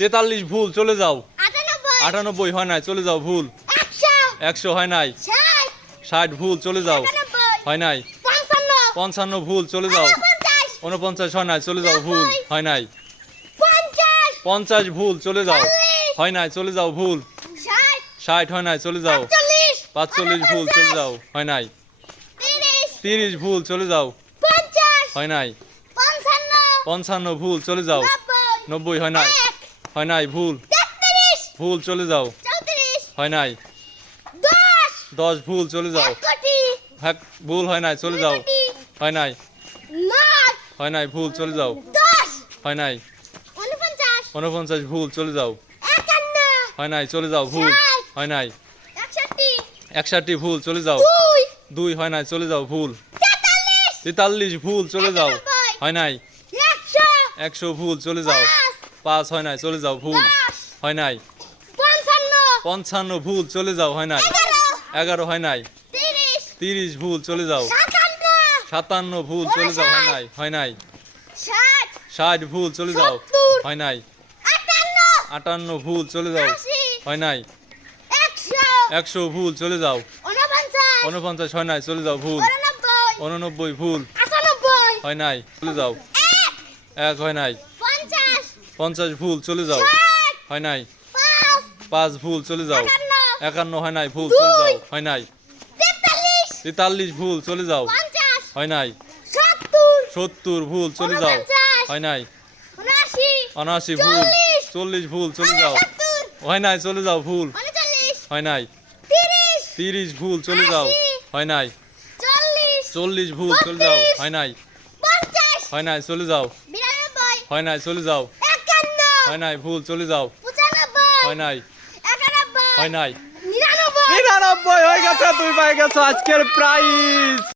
তেতাল্লিশ ভুল চলে যাও। আটানব্বই। হয় নাই চলে যাও ভুল। একশো। হয় নাই। ষাট। ভুল চলে যাও। হয় নাই। পঞ্চান্ন। ভুল চলে যাও। উনপঞ্চাশ হয় নাই চলে যাও ভুল। হয় নাই। পঞ্চাশ। ভুল চলে যাও। হয় নাই চলে যাও ভুল। ষাট। হয় নাই চলে যাও। চল্লিশ পাঁচচল্লিশ ভুল চলে যাও। হয় নাই। তিরিশ। ভুল চলে যাও। হয় নাই। পঞ্চান্ন। ভুল চলে যাও। নব্বই হয় নাই। হয় নাই ভুল। ভুল চলে যাও। হয় নাই। দশ। ভুল চলে যাও। হ্যাঁ ভুল হয় নাই চলে যাও। হয় নাই। হয় নাই ভুল চলে যাও। হয় নাই। উনপঞ্চাশ ভুল চলে যাও। হয় নাই চলে যাও ভুল। হয় নাই। একষট্টি। ভুল চলে যাও। দুই। হয় নাই চলে যাও ভুল। তেতাল্লিশ। ভুল চলে যাও। হয় নাই। একশো। ভুল চলে যাও। পাঁচ হয় নাই চলে যাও ভুল। হয় নাই। পঞ্চান্ন। ভুল চলে যাও হয় নাই। এগারো। হয় নাই। তিরিশ। ভুল চলে যাও। সাতান্ন। ভুল চলে যাও হয় নাই হয় নাই। ষাট। ভুল চলে যাও হয় নাই। আটান্ন। ভুল চলে যাও হয় নাই। একশো। ভুল চলে যাও। ঊনপঞ্চাশ। উনপঞ্চাশ হয় নাই চলে যাও ভুল। উননব্বই ভুল। হয় নাই চলে যাও। এক হয় নাই। পঞ্চাশ ভুল চলে যাও হয় নাই পাঁচ ভুল চলে যাও একান্ন হয় নাই ভুল চলে যাও হয় নাই তেতাল্লিশ ভুল চলে যাও হয় নাই সত্তর ভুল চলে যাও হয় নাই অনাশি ভুল চল্লিশ। ভুল চলে যাও হয় নাই চলে যাও ভুল হয় নাই তিরিশ ভুল চলে যাও। হয় নাই চল্লিশ ভুল চলে যাও। হয় নাই হয় নাই চলে যাও হয় নাই চলে যাও হয় নাই ভুল চলে যাও। হয় নাই। হয় নাই। নিরানব্বই। হয়ে গেছে তুই পাই গেছো আজকের প্রাইজ